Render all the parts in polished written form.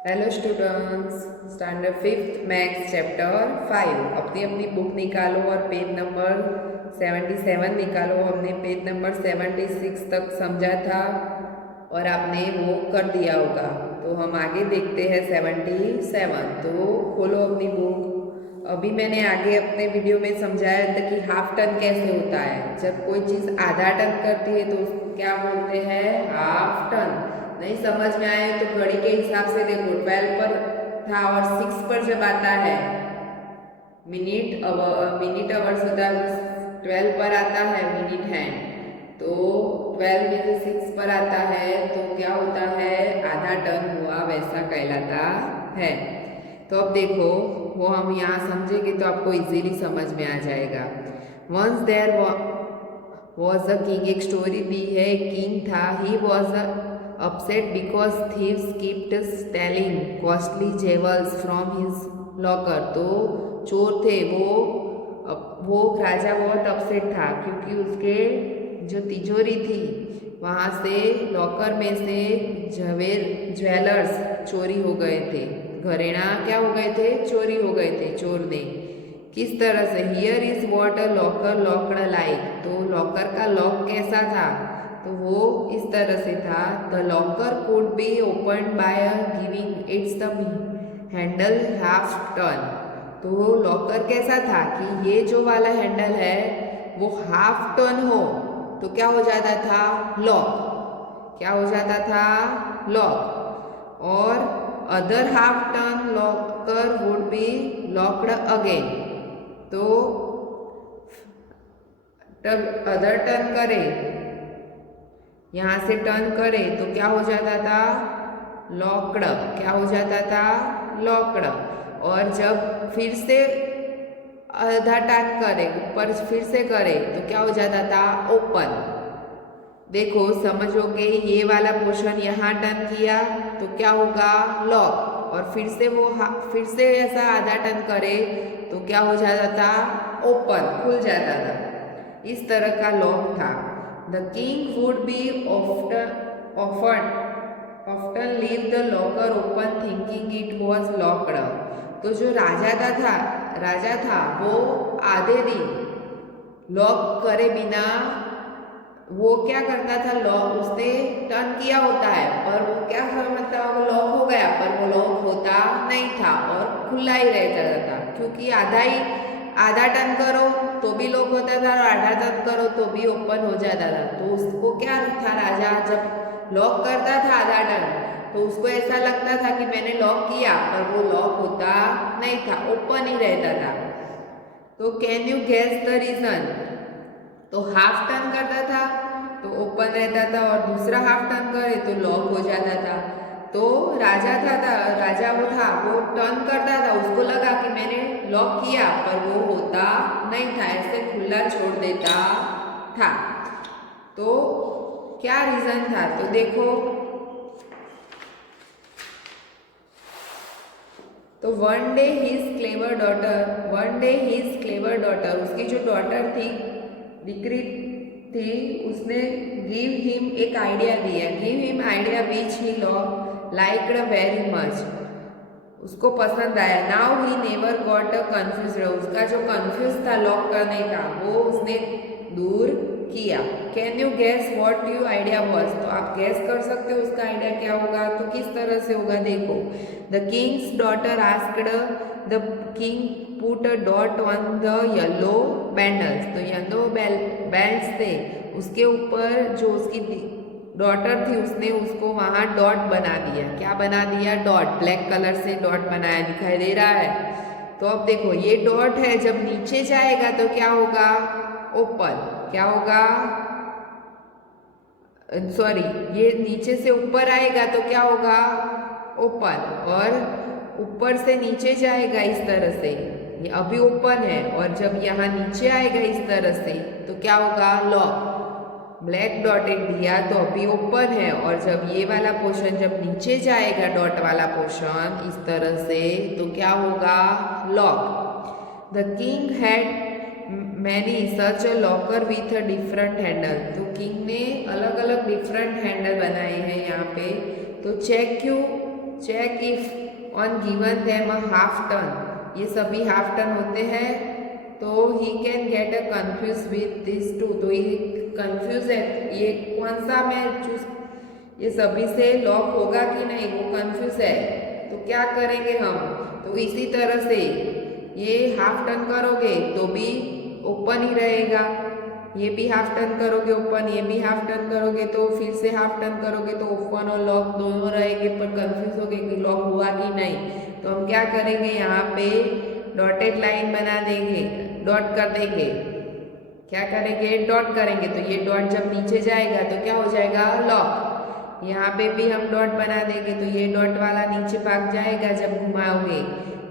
Hello students, standard fifth maths chapter 5। अपनी अपनी book निकालो और पेज नंबर 77 निकालो। हमने पेज नंबर 76 तक समझा था और आपने वो कर दिया होगा। तो हम आगे देखते हैं 77। तो खोलो अपनी बुक। अभी मैंने आगे अपने वीडियो में समझाया था कि हाफ टन कैसे होता है। जब कोई चीज़ आधा टन करती है तो उसको क्या बोलते हैं? Half turn. नहीं समझ में आए तो घड़ी के हिसाब से देखो, 12 पर था और 6 पर जब आता है मिनट अवर्स होता है, 12 पर आता है मिनट हैंड। तो 12 में से 6 पर आता है तो क्या होता है? आधा टन हुआ, वैसा कहलाता है। तो अब देखो, वो हम यहाँ समझेंगे तो आपको इजीली समझ में आ जाएगा। Once there was a king, एक स्टोरी दी है। एक किंग था, he was upset because thieves kept stealing costly jewels from his locker. तो चोर थे वो राजा बहुत अपसेट था क्योंकि उसके जो तिजोरी थी वहाँ से लॉकर में से ज्वेलर्स चोरी हो गए थे। घरेणा क्या हो गए थे? चोरी हो गए थे चोर ने। किस तरह से? Here is what a locker locked like. तो लॉकर का लॉक कैसा था? तो वो इस तरह से था। The locker could be open by giving it's the handle half turn. तो लॉकर कैसा था कि ये जो वाला हैंडल है वो हाफ टर्न हो तो क्या हो जाता था? लॉक। क्या हो जाता था? लॉक। और other half turn locker would be locked again. तो तब अदर टर्न करे, यहाँ से टर्न करे तो क्या हो जाता था? लॉक्ड। क्या हो जाता था? लॉक्ड। और जब फिर से आधा टर्न करे, ऊपर फिर से करे तो क्या हो जाता था? ओपन। देखो समझोगे, ये वाला पोर्शन यहाँ टर्न किया तो क्या होगा? लॉक। और फिर से फिर से ऐसा आधा टर्न करे तो क्या हो जाता था? ओपन, खुल जाता था। इस तरह का लॉक था। The king would be often leave the locker open thinking it was locked. तो जो राजा था वो आधे दिन लॉक करे बिना वो क्या करता था? लॉक उसने टर्न किया होता है पर वो क्या समझता है? वो लॉक हो गया पर वो लॉक होता नहीं था और खुला ही रह जाता था क्योंकि आधा टर्न करो तो भी लॉक होता था और आधा टर्न करो तो भी ओपन हो जाता था। तो उसको क्या था? राजा जब लॉक करता था आधा टर्न तो उसको ऐसा लगता था कि मैंने लॉक किया पर वो लॉक होता नहीं था, ओपन ही रहता था। तो can you guess the reason? तो हाफ टर्न करता था तो ओपन रहता था और दूसरा हाफ टर्न करे तो लॉक हो जाता था। तो राजा वो टर्न करता था, उसको लगा कि मैंने लॉक किया पर वो होता नहीं था, ऐसे खुला छोड़ देता था। तो क्या रीजन था? तो देखो, तो one day his clever daughter, उसकी जो डॉटर थी, डिक्री थी, उसने एक आइडिया दिया। Give him idea which he liked very much, उसको पसंद आया। Now he never got a confuse, उसका जो कंफ्यूज था लॉक करने का वो उसने दूर किया। Can you gas what you idea was? तो आप गैस कर सकते हो उसका आइडिया क्या होगा। तो किस तरह से होगा देखो। The king's daughter asked the king put a dot on the yellow bundles. तो येलो बेल्ट्स थे उसके ऊपर, जो उसकी डॉटर थी उसने उसको वहाँ डॉट बना दिया। क्या बना दिया? डॉट। ब्लैक कलर से डॉट बनाया, दिखाई दे रहा है। तो अब देखो ये डॉट है, जब नीचे जाएगा तो क्या होगा? ओपन। क्या होगा? सॉरी, ये नीचे से ऊपर आएगा तो क्या होगा? ओपन। और ऊपर से नीचे जाएगा इस तरह से, ये अभी ओपन है, और जब यहाँ नीचे आएगा इस तरह से तो क्या होगा? लॉक। ब्लैक डॉटेड दिया तो अभी ओपन है, और जब ये वाला पोर्शन जब नीचे जाएगा डॉट वाला पोर्शन इस तरह से तो क्या होगा? Lock. The king had many such a locker with a different handle. तो किंग ने अलग अलग डिफरेंट हैंडल बनाए हैं यहाँ पे। तो check if on given them a half turn, ये सभी हाफ टर्न होते हैं तो he can get a confuse with this too, तो ये कंफ्यूज है ये कौन सा मैं चूज, ये सभी से लॉक होगा कि नहीं वो कंफ्यूज है, तो क्या करेंगे हम, तो इसी तरह से ये हाफ टर्न करोगे तो भी ओपन ही रहेगा, ये भी हाफ टर्न करोगे ओपन, ये भी हाफ टर्न करोगे तो फिर से हाफ टर्न करोगे तो ओपन और लॉक दोनों रहेंगे, पर कंफ्यूज हो गए कि लॉक हुआ कि नहीं, तो हम क्या करेंगे यहाँ पे डॉटेड लाइन बना देंगे, डॉट कर देंगे, क्या करेंगे डॉट करेंगे, तो ये डॉट जब नीचे जाएगा तो क्या हो जाएगा लॉक, यहाँ पे भी हम डॉट बना देंगे तो ये डॉट वाला नीचे भाग जाएगा जब घुमाओगे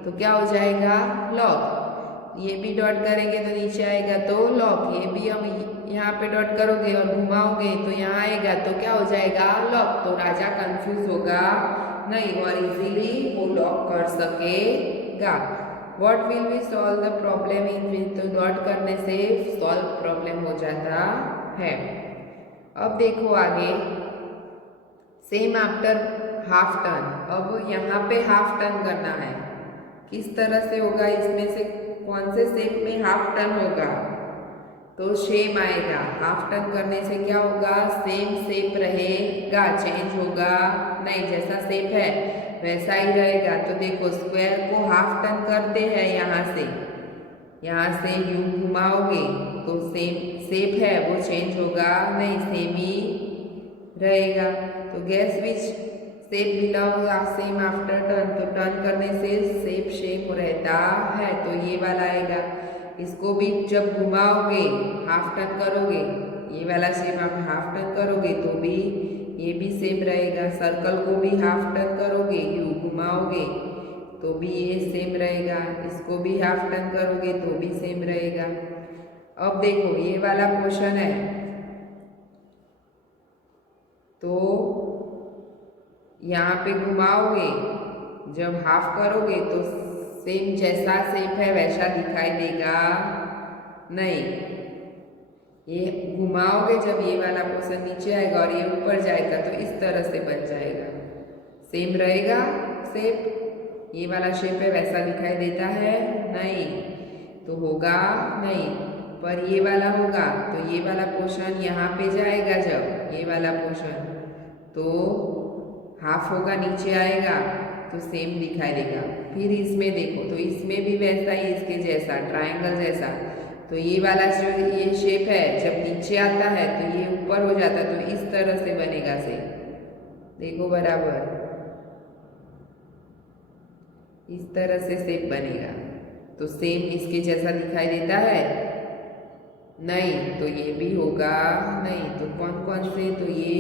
तो क्या हो जाएगा लॉक, ये भी डॉट करेंगे तो नीचे आएगा तो लॉक, ये भी हम यहाँ पे डॉट करोगे और घुमाओगे तो यहाँ आएगा तो क्या हो जाएगा लॉक, तो राजा कंफ्यूज होगा नहीं और इजीली वो लॉक कर सकेगा। What will we solve the problem in, तो डॉट करने से सॉल्व प्रॉब्लम हो जाता है। अब देखो आगे सेम आफ्टर हाफ टर्न, अब यहाँ पे हाफ टर्न करना है, किस तरह से होगा, इसमें से कौन से शेप में हाफ टर्न होगा, तो सेम आएगा, हाफ टर्न करने से क्या होगा सेम शेप रहेगा, चेंज होगा नहीं, जैसा शेप है वैसा ही रहेगा। तो देखो स्क्वायर को हाफ टर्न करते हैं, यहाँ से यू घुमाओगे तो सेम शेप है वो चेंज होगा नहीं, सेम ही रहेगा। तो gas which shape belong same after turn, तो टर्न करने से शेप सेम रहता है, तो ये वाला आएगा, इसको भी जब घुमाओगे हाफ टर्न करोगे, ये वाला शेप आप हाफ टर्न करोगे तो भी ये भी सेम रहेगा, सर्कल को भी हाफ टर्न करोगे यू घुमाओगे तो भी ये सेम रहेगा, इसको भी हाफ टर्न करोगे तो भी सेम रहेगा। अब देखो ये वाला पोर्शन है तो यहाँ पे घुमाओगे जब हाफ करोगे तो सेम जैसा शेप है वैसा दिखाई देगा नहीं, ये घुमाओगे जब ये वाला पोर्शन नीचे आएगा और ये ऊपर जाएगा तो इस तरह से बन जाएगा, सेम रहेगा शेप, ये वाला शेप है वैसा दिखाई देता है नहीं, तो होगा नहीं, पर ये वाला होगा तो ये वाला पोर्शन यहाँ पे जाएगा जब ये वाला पोर्शन तो हाफ होगा नीचे आएगा तो सेम दिखाई देगा। फिर इसमें देखो तो इसमें भी वैसा ही इसके जैसा ट्रायंगल जैसा, तो ये वाला जो ये शेप है जब नीचे आता है तो ये ऊपर हो जाता है, तो इस तरह से बनेगा शेप, देखो बराबर इस तरह से शेप बनेगा, तो सेम इसके जैसा दिखाई देता है नहीं, तो ये भी होगा नहीं, तो कौन कौन से, तो ये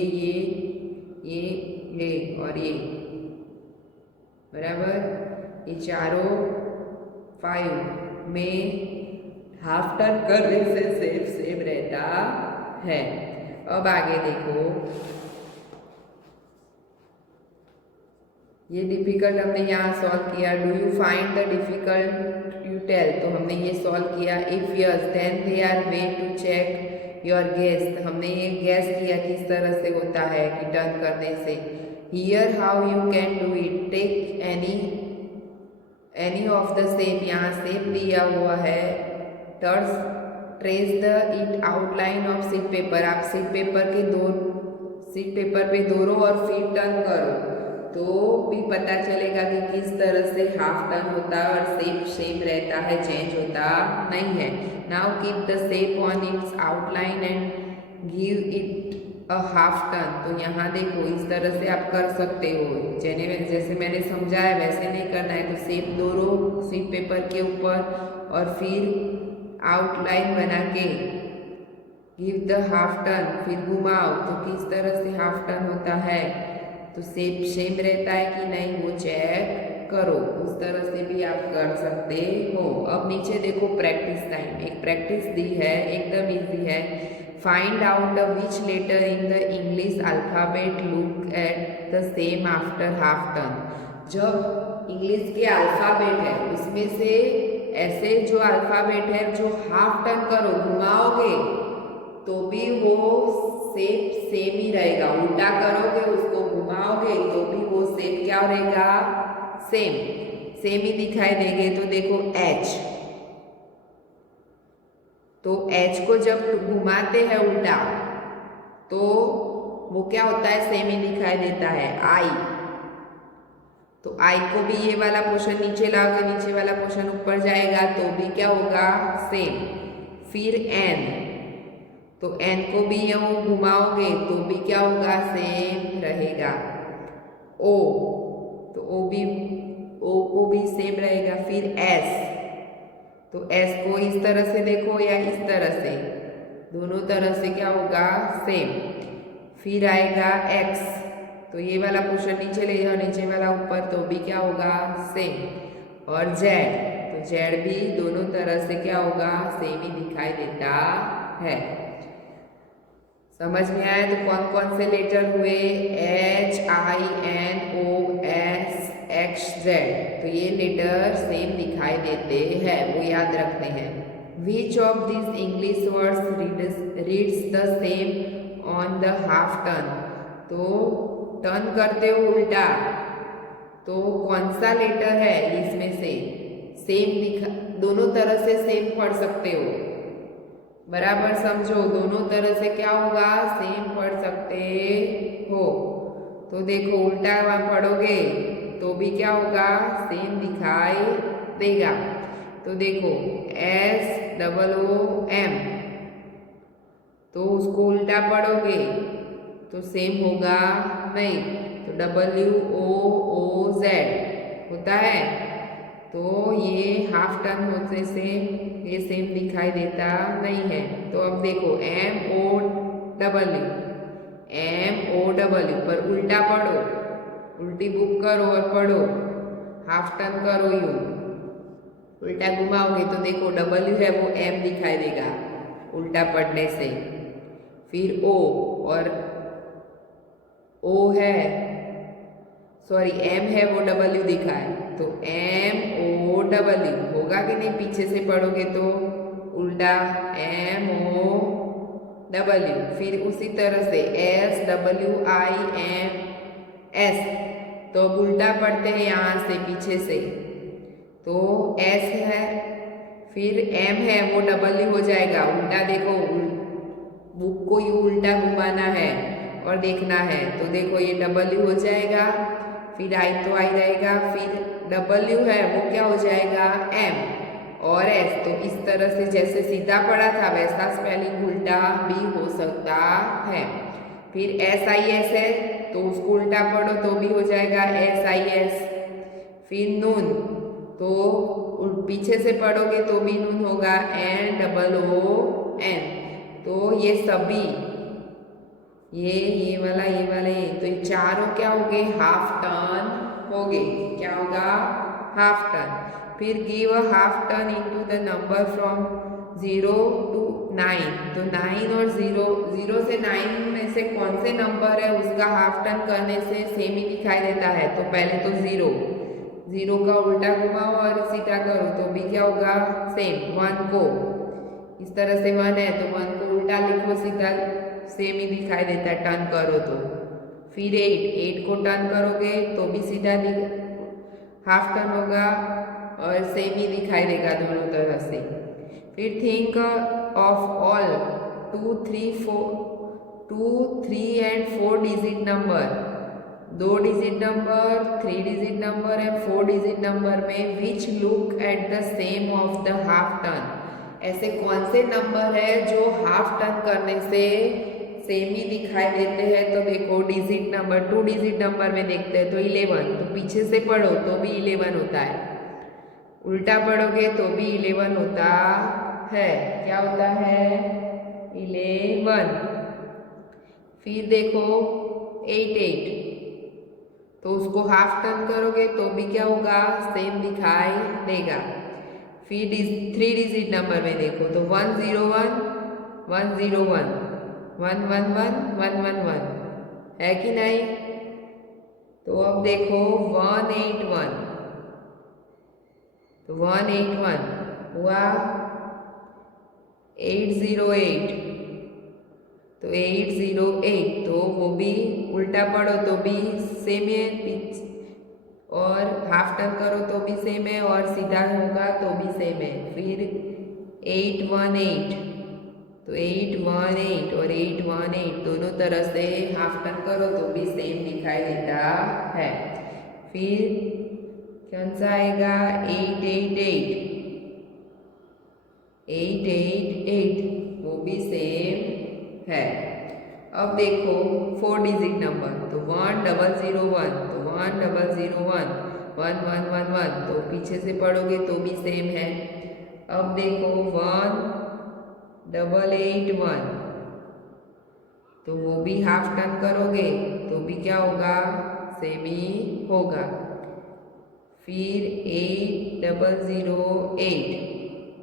और ये बराबर, ये चारों 5 में हाफ टर्न करने से शेप सेम रहता है। अब आगे देखो ये डिफिकल्ट हमने यहाँ सॉल्व किया, do you find the difficult you tell, तो हमने ये सॉल्व किया, if yes then they are way to check your guess, हमने ये गैस किया किस तरह से होता है कि टर्न करने से, here how you can do it, take any of the shape, यहाँ शेप दिया हुआ है, trace the it outline of sheet paper, आप शीट पेपर पे दोनों और फिर टर्न करो तो भी पता चलेगा कि किस तरह से हाफ टर्न होता है और शेप सेम रहता है, चेंज होता नहीं है। Now keep the shape on it's outline and give it a half turn, तो यहाँ देखो इस तरह से आप कर सकते हो, जैसे मैंने समझाया वैसे नहीं करना है, तो शेप दोनों शीट पेपर के ऊपर और फिर आउटलाइन बना के गिव द हाफ टर्न, फिर घुमाओ तो किस तरह से हाफ टर्न होता है, तो शेप सेम रहता है कि नहीं वो चेक करो, उस तरह से भी आप कर सकते हो। अब नीचे देखो प्रैक्टिस टाइम, एक प्रैक्टिस दी है एकदम इजी है, find out which letter in the English alphabet look at the same after half turn, जब इंग्लिश के अल्फ़ाबेट है उसमें से ऐसे जो अल्फ़ाबेट है जो हाफ टर्न करो घुमाओगे तो भी वो शेप सेम ही रहेगा। उल्टा करोगे, उसको घुमाओगे तो भी वो शेप क्या रहेगा, सेम सेम ही दिखाई देंगे। तो देखो एच, तो एच को जब घुमाते हैं उल्टा तो वो क्या होता है, सेम ही दिखाई देता है। आई, तो आई को भी ये वाला पोर्शन नीचे लाओगे, नीचे वाला पोर्शन ऊपर जाएगा तो भी क्या होगा, सेम। फिर एन, तो एन को भी यूं घुमाओगे तो भी क्या होगा, सेम रहेगा। ओ, तो ओ को भी सेम रहेगा। फिर एस, तो एस को इस तरह से देखो या इस तरह से, दोनों तरह से क्या होगा, सेम। फिर आएगा एक्स, तो ये वाला पोर्शन नीचे ले जाओ, नीचे वाला ऊपर, तो भी क्या होगा, सेम। और जेड, तो जेड भी दोनों तरह से क्या होगा, सेम ही दिखाई देता है। समझ में आया? तो कौन कौन से लेटर हुए, एच, आई, एन, ओ, एस, एक्स, जेड, तो ये लेटर सेम दिखाई देते हैं, वो याद रखने हैं। Which of this English words reads the same on the half turn, तो टर्न करते हो उल्टा, तो कौन सा लेटर है इसमें से सेम दिखा, दोनों तरह से सेम पढ़ सकते हो, बराबर समझो, दोनों तरह से क्या होगा, सेम पढ़ सकते हो। तो देखो उल्टा पढ़ोगे तो भी क्या होगा, सेम दिखाई देगा। तो देखो SOOM, तो उसको उल्टा पढ़ोगे तो सेम होगा नहीं, तो WOOZ होता है। तो ये हाफ टर्न होने से ये सेम दिखाई देता नहीं है। तो अब देखो MOW पर उल्टा पढ़ो, उल्टी बुक करो और पढ़ो, हाफ टर्न करो, यू उल्टा घुमाओगे तो देखो W है वो M दिखाई देगा उल्टा पढ़ने से। फिर O, और O है, सॉरी M है वो W दिखाए, तो MOW होगा कि नहीं, पीछे से पढ़ोगे तो उल्टा MOW। फिर उसी तरह से SWIMS, तो अब उल्टा पढ़ते हैं यहाँ से पीछे से, तो S है, फिर M है वो W हो जाएगा, उल्टा देखो, बुक को यू उल्टा घुमाना है और देखना है, तो देखो ये W हो जाएगा, फिर आई तो आई रहेगा, फिर W है वो क्या हो जाएगा, M, और S, तो इस तरह से जैसे सीधा पढ़ा था वैसा स्पेलिंग उल्टा भी हो सकता है। फिर SIS है तो उसको उल्टा पढ़ो तो भी हो जाएगा SIS। फिर नून, तो पीछे से पढ़ोगे तो भी नून होगा NOON। तो ये सभी ये वाला ये, तो ये चारों क्या हो गए, हाफ टर्न हो गए, क्या होगा, हाफ टर्न। फिर give a half turn into the number from 0 to 9, तो 9 और 0 से 9 में से कौन से नंबर है उसका हाफ टर्न करने से सेम ही दिखाई देता है। तो पहले तो 0 का उल्टा घुमाओ और सीधा करो तो भी क्या होगा, सेम। 1 को इस तरह से 1 है तो 1 को उल्टा लिखो, सीधा सेम ही दिखाई देता है, टर्न करो तो। फिर 8 को टर्न करोगे तो भी सीधा हाफ टर्न होगा और सेम ही दिखाई देगा दोनों तरह से। फिर think of all 2, 3 and 4 digit number, 2 digit number, 3 digit number and 4 digit number में which look at the same of the half turn, ऐसे कौन से नंबर है जो हाफ टर्न करने से सेम ही दिखाई देते हैं। तो देखो डिजिट नंबर, 2 डिजिट नंबर में देखते हैं तो 11, तो पीछे से पढ़ो तो भी 11 होता है, उल्टा पढ़ोगे तो भी 11 होता है, क्या होता है, 11। फिर देखो 8, तो उसको हाफ टर्न करोगे तो भी क्या होगा, सेम दिखाई देगा। फिर 3 डिजिट नंबर में देखो तो 101, 101, 111, 111 है कि नहीं। तो अब देखो 181, तो 181 हुआ, 808, तो 808, तो वो भी उल्टा पढ़ो तो भी सेम है, और हाफ टर्न करो तो भी सेम है, और सीधा होगा तो भी सेम है। फिर 818, तो 818 और 818 दोनों तरह से हाफ टर्न करो तो भी सेम दिखाई देता है। फिर कौन सा आएगा? 888, 888 वो भी सेम है। अब देखो 4 डिजिट नंबर, तो 1001, तो 1001, 1111, तो पीछे से पढ़ोगे तो भी सेम है। अब देखो 1881, तो वो भी हाफ टर्न करोगे तो भी क्या होगा? सेम ही होगा। फिर 8008,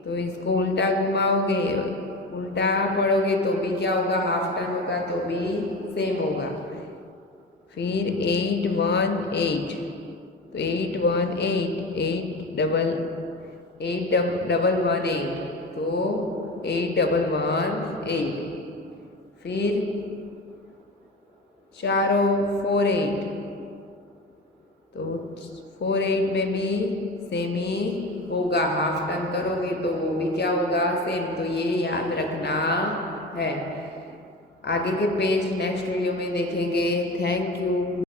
तो इसको उल्टा घुमाओगे, उल्टा पढ़ोगे तो भी क्या होगा? हाफ टर्न होगा तो भी सेम होगा। फिर 818, तो 818, 818, तो 818। फिर 4048, तो 48 में भी सेम ही होगा, हाफ टर्न करोगे तो वो भी क्या होगा? सेम। तो ये याद रखना है। आगे के पेज नेक्स्ट वीडियो में देखेंगे। Thank you.